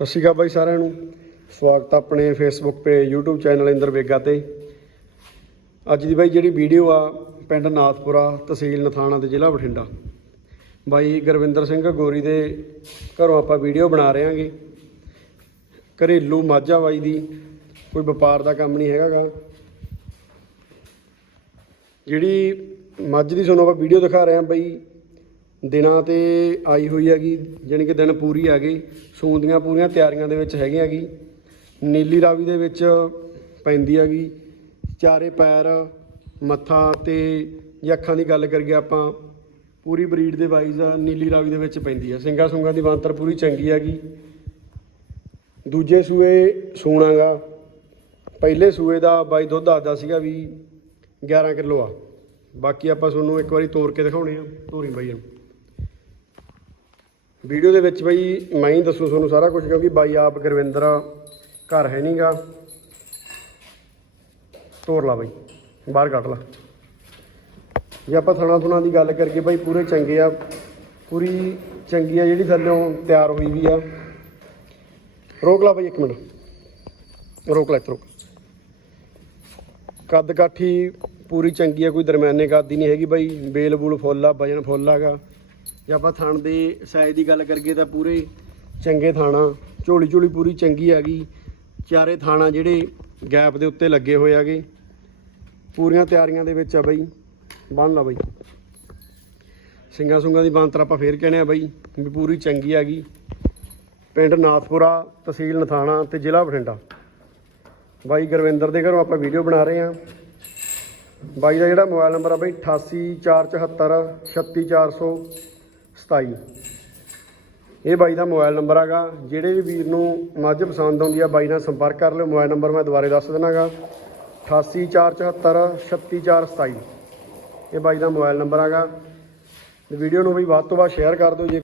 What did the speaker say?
ਸਤਿ ਸ਼੍ਰੀ ਅਕਾਲ ਬਾਈ ਸਾਰਿਆਂ ਨੂੰ। ਸਵਾਗਤ ਆਪਣੇ ਫੇਸਬੁੱਕ ਤੇ, YouTube ਚੈਨਲ ਇੰਦਰ ਵੇਗਾ ਤੇ। ਅੱਜ ਦੀ ਬਾਈ ਜਿਹੜੀ ਵੀਡੀਓ ਆ, ਪਿੰਡ ਨਾਥਪੁਰਾ ਤਹਿਸੀਲ ਨਥਾਣਾ ਤੇ ਜ਼ਿਲ੍ਹਾ ਬਠਿੰਡਾ। ਬਾਈ ਗੁਰਵਿੰਦਰ ਸਿੰਘ ਗੋਰੀ ਦੇ ਘਰੋਂ ਆਪਾਂ ਵੀਡੀਓ ਬਣਾ ਰਹੇ ਹਾਂਗੇ। ਘਰੇਲੂ ਮਾਝਾ ਬਾਈ ਦੀ ਕੋਈ ਵਪਾਰ ਦਾ ਕੰਮ ਨਹੀਂ ਹੈਗਾਗਾ। ਜਿਹੜੀ ਮੱਝ ਦੀ ਤੁਹਾਨੂੰ ਆਪਾਂ ਵੀਡੀਓ ਦਿਖਾ ਰਹੇ ਹਾਂ ਬਾਈ ਦਿਨਾਂ ਤੇ ਆਈ ਹੋਈ ਹੈਗੀ, ਜਾਣੀ ਕਿ ਦਿਨ ਪੂਰੀ ਆ ਗਈ, ਸੂਣ ਦੀਆਂ ਪੂਰੀਆਂ ਤਿਆਰੀਆਂ ਦੇ ਵਿੱਚ ਹੈਗੇ ਹੈਗੀ। ਨੀਲੀ ਰਾਵੀ ਦੇ ਵਿੱਚ ਪੈਂਦੀ ਹੈਗੀ, ਚਾਰੇ ਪੈਰ, ਮੱਥਾ ਤੇ ਜੇ ਅੱਖਾਂ ਦੀ ਗੱਲ ਕਰੀਏ ਆਪਾਂ, ਪੂਰੀ ਬਰੀਡ ਦੇ ਵਾਈਜ਼ ਨੀਲੀ ਰਾਵੀ ਦੇ ਵਿੱਚ ਪੈਂਦੀ ਹੈ ਸਿੰਗਾ ਸੁੰਗਾ ਦੀ ਬਾਂਤਰ ਪੂਰੀ ਚੰਗੀ ਹੈਗੀ। ਦੂਜੇ ਸੂਏ ਸੂਣਾਗਾ। ਪਹਿਲੇ ਸੂਏ ਦਾ ਬਾਈ ਦੁੱਧ ਆਦਾ ਸੀਗਾ ਵੀ 11 ਕਿਲੋ ਆ। ਬਾਕੀ ਆਪਾਂ ਤੁਹਾਨੂੰ ਇੱਕ ਵਾਰੀ ਤੋੜ ਕੇ ਦਿਖਾਉਣੇ ਆ, ਤੋਰੀ ਬਾਈ ਨੂੰ। ਵੀਡੀਓ ਦੇ ਵਿੱਚ ਬਾਈ ਮੈਂ ਹੀ ਦੱਸੂ ਤੁਹਾਨੂੰ ਸਾਰਾ ਕੁਝ ਕਿਉਂਕਿ ਬਾਈ ਆਪ ਗੁਰਵਿੰਦਰ ਘਰ ਹੈ ਨਹੀਂਗਾ ਤੋੜ ਲਾ ਬਾਈ, ਬਾਹਰ ਕੱਢ ਲਾ। ਜੇ ਆਪਾਂ ਥਣਾ ਥੁਣਾ ਦੀ ਗੱਲ ਕਰੀਏ ਬਾਈ, ਪੂਰੇ ਚੰਗੇ ਆ, ਪੂਰੀ ਚੰਗੀ ਆ, ਜਿਹੜੀ ਥੱਲਿਓਂ ਤਿਆਰ ਹੋਈ ਵੀ ਆ। ਰੋਕ ਲਾ ਬਈ ਇੱਕ ਮਿੰਟ। ਰੋਕ ਲੈ ਇੱਥੇ ਰੋਕ। ਕੱਦ ਕਾਠੀ ਪੂਰੀ ਚੰਗੀ ਆ, ਕੋਈ ਦਰਮਿਆਨੇ ਕੱਦ ਦੀ ਨਹੀਂ ਹੈਗੀ ਬਾਈ, ਬੇਲ ਬੂਲ ਫੁੱਲ ਆ, ਵਜਨ ਫੁੱਲ ਆਗਾ ਜੇ ਆਪਾਂ ਥਣ ਦੇ ਸਾਈਜ਼ ਦੀ ਗੱਲ ਕਰੀਏ ਤਾਂ ਪੂਰੇ ਚੰਗੇ ਥਾਣਾ, ਝੋਲੀ ਝੋਲੀ ਪੂਰੀ ਚੰਗੀ ਹੈਗੀ ਚਾਰੇ ਥਾਣਾ ਜਿਹੜੇ ਗੈਪ ਦੇ ਉੱਤੇ ਲੱਗੇ ਹੋਏ ਆਗੇ। ਪੂਰੀਆਂ ਤਿਆਰੀਆਂ ਦੇ ਵਿੱਚ ਆ ਬਾਈ, ਬੰਨ ਲਾ ਬਾਈ। ਸਿੰਘਾਂ ਸੁੰਗਾਂ ਦੀ ਬਾਂਤਰ ਆਪਾਂ ਫੇਰ ਕਹਿੰਦੇ ਆ ਬਾਈ ਵੀ ਪੂਰੀ ਚੰਗੀ ਹੈਗੀ ਪਿੰਡ ਨਾਥਪੁਰਾ, ਤਹਿਸੀਲ ਨਥਾਣਾ ਤੇ ਜ਼ਿਲ੍ਹਾ ਬਠਿੰਡਾ। ਬਾਈ ਗੁਰਵਿੰਦਰ ਦੇ ਘਰੋਂ ਆਪਾਂ ਵੀਡੀਓ ਬਣਾ ਰਹੇ ਹਾਂ। ਬਾਈ ਦਾ ਜਿਹੜਾ ਮੋਬਾਈਲ ਨੰਬਰ ਆ ਬਾਈ 88474 36427 ਇਹ ਬਾਈ ਦਾ ਮੋਬਾਈਲ ਨੰਬਰ ਹੈਗਾ। ਜਿਹੜੇ ਵੀ ਵੀਰ ਨੂੰ ਮੱਝ ਪਸੰਦ ਆਉਂਦੀ ਆ, ਬਾਈ ਨਾਲ ਸੰਪਰਕ ਕਰ ਲਿਓ। ਮੋਬਾਈਲ ਨੰਬਰ ਮੈਂ ਦੁਬਾਰੇ ਦੱਸ ਦਿੰਨਾਗਾ। 88474 36427 ਇਹ ਬਾਈ ਦਾ ਮੋਬਾਈਲ ਨੰਬਰ ਹੈਗਾ। ਵੀਡੀਓ ਨੂੰ ਵੀ ਵੱਧ ਤੋਂ ਵੱਧ ਸ਼ੇਅਰ ਕਰ ਦਿਓ। ਜੇ